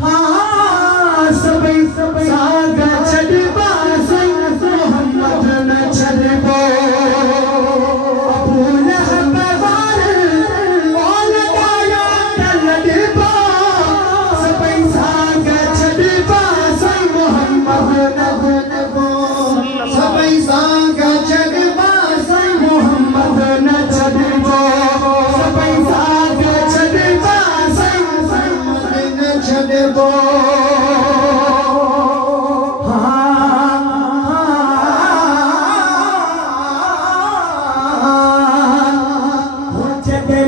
हाँ सबई सागा छड़बा मोहम्मद न छड़बो अबू लहब वार और लगाया लड़बो सबई सागा छड़बा मोहम्मद न छड़बो सबई सागा छड़बा मोहम्मद न छड़बो सबई सागा छड़बा मोहम्मद न छड़बो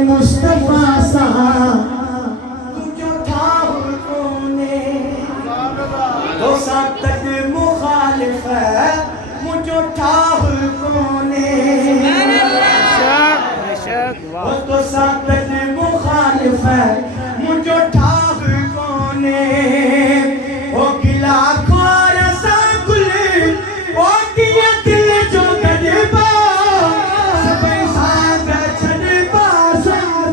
मुस्तफा सा तुझो था हुक्मने तो सातक मुखालिफ है मुझो था हुक्मने तो सातक मुखालिफ है मुझो था हुक्मने ओ गिला ख्वार सा गुल ओ किया दिल जो गजबा सबई सागा छड़बा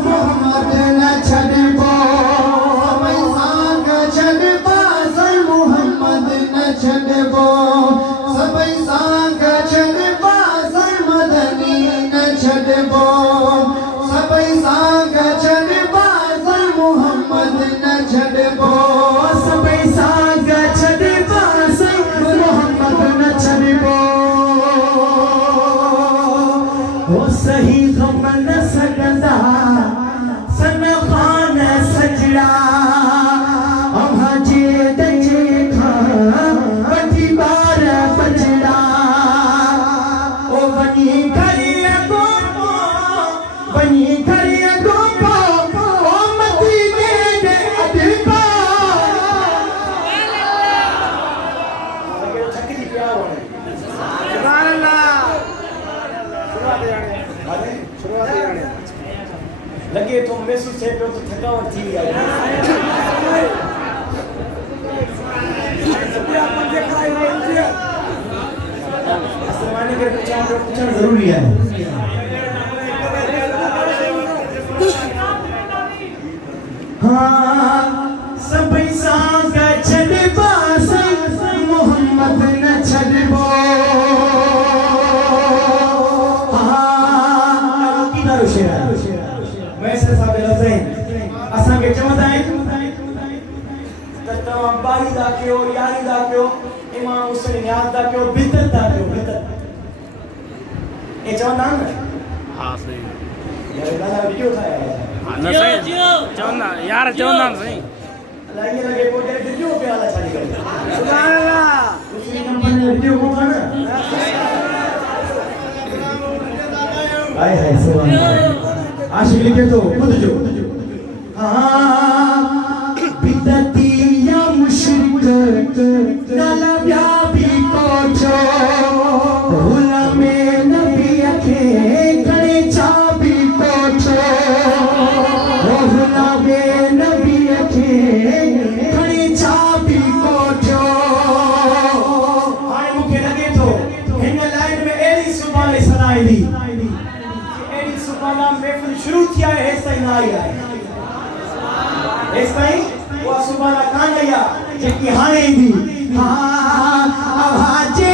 मोहम्मद न छड़बो सबई सागा छड़बा मोहम्मद न छड़बो सबई सागा छड़बा मदनी न छड़बो सबई सागा छड़बा मोहम्मद न छड़बो सबई सागा छड़बा मोहम्मद न छड़बो ओ सही गम न सगदा सन खान सजड़ा अम्हा जे दजे खा बटी बार बजड़ा ओ बनी करिया गोपो बनी करिया गोपो ओ मदीने दे अदबा लगे थकरी क्या होने सुभान अल्लाह शुरुआत यानी लगे तो महसूस थे तो थकावट थी पूछना जरूरी है हाँ सबई सागा छड़बा मोहम्मद न छड़बो मैसे साबित लफ़ज़ असां के चवंदा आहिनि त तव्हां बारी दा कयो यारी दा कयो इमाम हुसैन नियाज़ दा कयो बिदत दा कयो बिदत ए चवंदा आहिनि न हाँ सही यार दादा वीडियो ठाहिया न सही चवंदा यार चवंदा सही अलाए ईअं लॻे पोइ जॾहिं वीडियो पिया हला छा करे सुभाणे अल्लाह दूसरी कंपनी में वीडियो को न हाय हाय सुभान अल्लाह आशिक लिखे तो खुद जो हाँ बिदती या मुशरिक नाला ब्या भी पहुंचो भूला में नबी अखे खड़े चा भी पहुंचो भूला में नबी अखे खड़े चा भी पहुंचो हाणे मूंखे लॻे थो हिन लाइन में अहिड़ी सुभाणे सदाई दी एडी सुभाना महफिल शुरू थी है हेसताई ना आई है हेसताई वो सुभाना कान आया जेकी हाणे दी हां आवाजे